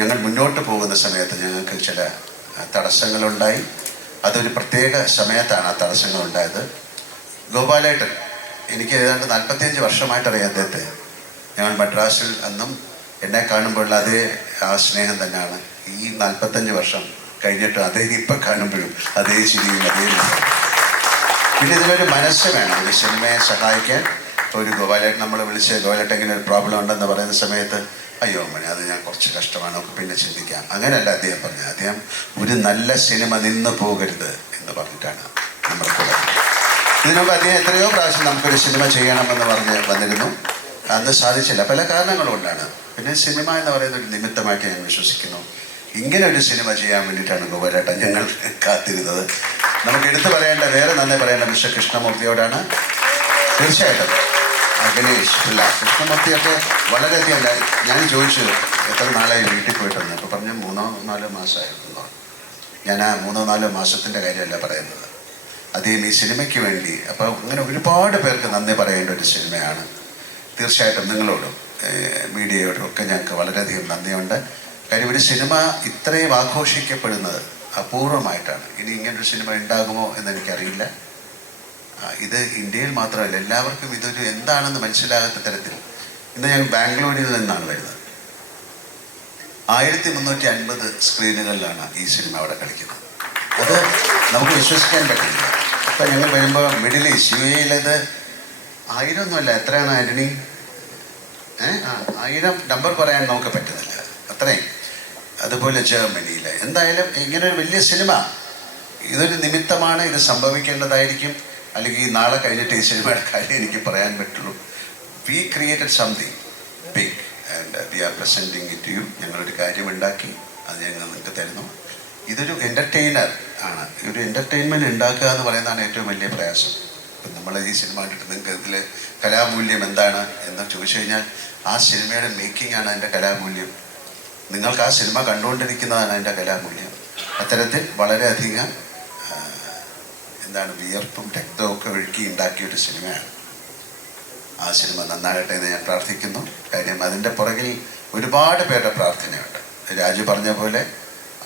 ഞങ്ങൾ മുന്നോട്ട് പോകുന്ന സമയത്ത് ഞങ്ങൾക്ക് ചില തടസ്സങ്ങളുണ്ടായി. അതൊരു പ്രത്യേക സമയത്താണ് ആ തടസ്സങ്ങളുണ്ടായത്. ഗോപാലേട്ടൻ, എനിക്ക് ഏതാണ്ട് 45 വർഷമായിട്ടറിയാം അദ്ദേഹത്തെ. ഞങ്ങൾ മദ്രാസിൽ അന്നും എന്നെ കാണുമ്പോഴുള്ള അതേ ആ സ്നേഹം തന്നെയാണ്. ഈ 45 വർഷം കഴിഞ്ഞിട്ട് അദ്ദേഹം ഇപ്പം കാണുമ്പോഴും അതേ ചിരിയും അതേ. പിന്നെ ഇതിലൊരു മനസ്സ് വേണം, ഒരു സിനിമയെ സഹായിക്കാൻ. ഒരു ഗോപാലേട്ടൻ നമ്മളെ വിളിച്ച് ഗോപാലേട്ടൻ ഇങ്ങനെ ഒരു പ്രോബ്ലം ഉണ്ടെന്ന് പറയുന്ന സമയത്ത്, അയ്യോ മണി അത് ഞാൻ കുറച്ച് കഷ്ടമാണ്, നമുക്ക് പിന്നെ ചിന്തിക്കാം, അങ്ങനെയല്ല അദ്ദേഹം പറഞ്ഞത്. അദ്ദേഹം ഒരു നല്ല സിനിമ നിന്ന് പോകരുത് എന്ന് പറഞ്ഞിട്ടാണ് നമ്മുടെ കൂടെ. ഇതിനുമുമ്പ് അദ്ദേഹം എത്രയോ പ്രാവശ്യം നമുക്കൊരു സിനിമ ചെയ്യണമെന്ന് പറഞ്ഞ് വന്നിരുന്നു. അന്ന് സാധിച്ചില്ല, പല കാരണങ്ങൾ കൊണ്ടാണ്. പിന്നെ സിനിമ എന്ന് പറയുന്ന ഒരു നിമിത്തമായിട്ട് ഞാൻ വിശ്വസിക്കുന്നു. ഇങ്ങനെ ഒരു സിനിമ ചെയ്യാൻ വേണ്ടിയിട്ടാണ് ഗോപാലേട്ടൻ ഞങ്ങൾ കാത്തിരുന്നത്. നമുക്ക് എടുത്തു പറയേണ്ട, വേറെ നന്ദി പറയേണ്ട മിസ്റ്റർ കൃഷ്ണമൂർത്തിയോടാണ്. തീർച്ചയായിട്ടും ഗണേഷ് പിള്ള, കൃഷ്ണമൂർത്തിയൊക്കെ വളരെയധികം. ഞാൻ ചോദിച്ചു എത്ര നാളായി വീട്ടിൽ പോയിട്ടുണ്ട്. അപ്പോൾ പറഞ്ഞു 3-4 മാസമായിരുന്നു. ഞാൻ ആ 3-4 മാസത്തിൻ്റെ കാര്യമല്ല പറയുന്നത്, അദ്ദേഹം ഈ സിനിമയ്ക്ക് വേണ്ടി. അപ്പോൾ അങ്ങനെ ഒരുപാട് പേർക്ക് നന്ദി പറയേണ്ട ഒരു സിനിമയാണ്. തീർച്ചയായിട്ടും നിങ്ങളോടും മീഡിയയോടും ഒക്കെ ഞങ്ങൾക്ക് വളരെയധികം നന്ദിയുണ്ട്. കാര്യം ഒരു സിനിമ ഇത്രയും ആഘോഷിക്കപ്പെടുന്നത് അപൂർവമായിട്ടാണ്. ഇനി ഇങ്ങനൊരു സിനിമ ഉണ്ടാകുമോ എന്നെനിക്കറിയില്ല. ഇത് ഇന്ത്യയിൽ മാത്രമല്ല, എല്ലാവർക്കും ഇതൊരു എന്താണെന്ന് മനസ്സിലാകാത്ത തരത്തിൽ. ഇന്ന് ഞാൻ ബാംഗ്ലൂരിൽ നിന്നാണ് വരുന്നത്. 1350 സ്ക്രീനുകളിലാണ് ഈ സിനിമ അവിടെ കളിക്കുന്നത്. അത് നമുക്ക് വിശ്വസിക്കാൻ പറ്റില്ല. അപ്പം ഞങ്ങൾ വരുമ്പോൾ മിഡിൽ ഈസ്റ്റ്, UAE-ലേത് 1000 ഒന്നുമല്ല. എത്രയാണ് ആന്റണി? 1000 നമ്പർ പറയാൻ നമുക്ക് പറ്റുന്നില്ല, അത്രയും. അതുപോലെ ജർമ്മനിയിൽ. എന്തായാലും ഇങ്ങനൊരു വലിയ സിനിമ, ഇതൊരു നിമിത്തമാണ്. ഇത് സംഭവിക്കേണ്ടതായിരിക്കും. അല്ലെങ്കിൽ നാളെ കഴിഞ്ഞിട്ട് ഈ സിനിമയുടെ കാര്യം എനിക്ക് പറയാൻ പറ്റുള്ളൂ. We created something big and we are presenting it to you. ഞങ്ങളൊരു കാര്യം ഉണ്ടാക്കി, അത് ഞങ്ങൾ നിങ്ങൾക്ക് തരുന്നു. ഇതൊരു എൻ്റർടൈനർ ആണ്. ഒരു എൻ്റർടൈൻമെൻറ്റ് ഉണ്ടാക്കുക എന്ന് പറയുന്നതാണ് ഏറ്റവും വലിയ പ്രയാസം. ഇപ്പം നമ്മൾ ഈ സിനിമ കണ്ടിട്ട് നിങ്ങൾക്ക് ഇതിൽ കലാമൂല്യം എന്താണ് എന്ന് ചോദിച്ചു കഴിഞ്ഞാൽ, ആ സിനിമയുടെ മേക്കിംഗ് ആണ് അതിൻ്റെ കലാമൂല്യം. നിങ്ങൾക്ക് ആ സിനിമ കണ്ടുകൊണ്ടിരിക്കുന്നതാണ് അതിൻ്റെ കലാമൂല്യം. അത്തരത്തിൽ വളരെയധികം വിയർപ്പും രക്തവും ഒക്കെ ഒഴുക്കി ഉണ്ടാക്കിയൊരു സിനിമയാണ്. ആ സിനിമ നന്നാകട്ടെ എന്ന് ഞാൻ പ്രാർത്ഥിക്കുന്നു. കാര്യം അതിൻ്റെ പുറകിൽ ഒരുപാട് പേരുടെ പ്രാർത്ഥനയുണ്ട്. രാജു പറഞ്ഞ പോലെ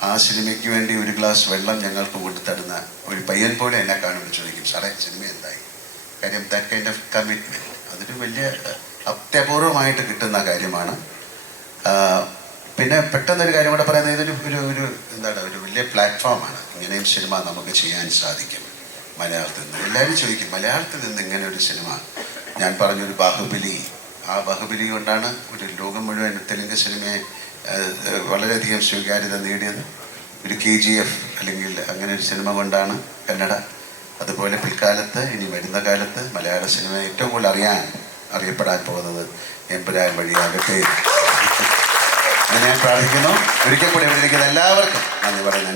ആ സിനിമയ്ക്ക് വേണ്ടി ഒരു ഗ്ലാസ് വെള്ളം ഞങ്ങൾക്ക് കൊണ്ടുതരുന്ന ഒരു പയ്യൻ പോലെ എന്നെ കാണുമ്പോൾ ചോദിക്കും, സാറേ സിനിമ എന്തായി? കാര്യം ദാറ്റ് കൈൻഡ് ഓഫ് കമ്മിറ്റ്മെൻറ്റ് അതൊരു വലിയ അത്യപൂർവമായിട്ട് കിട്ടുന്ന കാര്യമാണ്. പിന്നെ പെട്ടെന്നൊരു കാര്യം കൂടെ പറയുന്നത്, ഇതൊരു ഒരു ഒരു വലിയ പ്ലാറ്റ്ഫോമാണ്. ഇങ്ങനെയും സിനിമ നമുക്ക് ചെയ്യാൻ സാധിക്കും മലയാളത്തിൽ നിന്ന്. എല്ലാവരും ചോദിക്കും, മലയാളത്തിൽ നിന്ന് ഇങ്ങനെ ഒരു സിനിമ. ഞാൻ പറഞ്ഞൊരു ബാഹുബലി, ആ ബാഹുബലി കൊണ്ടാണ് ഒരു ലോകം മുഴുവൻ തെലുങ്ക് സിനിമയെ വളരെയധികം സ്വീകാര്യത നേടിയത്. ഒരു KGF അല്ലെങ്കിൽ അങ്ങനെ ഒരു സിനിമ കൊണ്ടാണ് കന്നഡ. അതുപോലെ പിൽക്കാലത്ത്, ഇനി വരുന്ന കാലത്ത് മലയാള സിനിമ ഏറ്റവും കൂടുതൽ അറിയപ്പെടാൻ പോകുന്നത് എമ്പുരാൻ വഴിയാകട്ടെ എന്ന് ഞാൻ പ്രാർത്ഥിക്കുന്നു. ഒരിക്കൽ കൂടി ഇവിടെ ഇരിക്കുന്ന എല്ലാവർക്കും നന്ദി പറയുന്നു.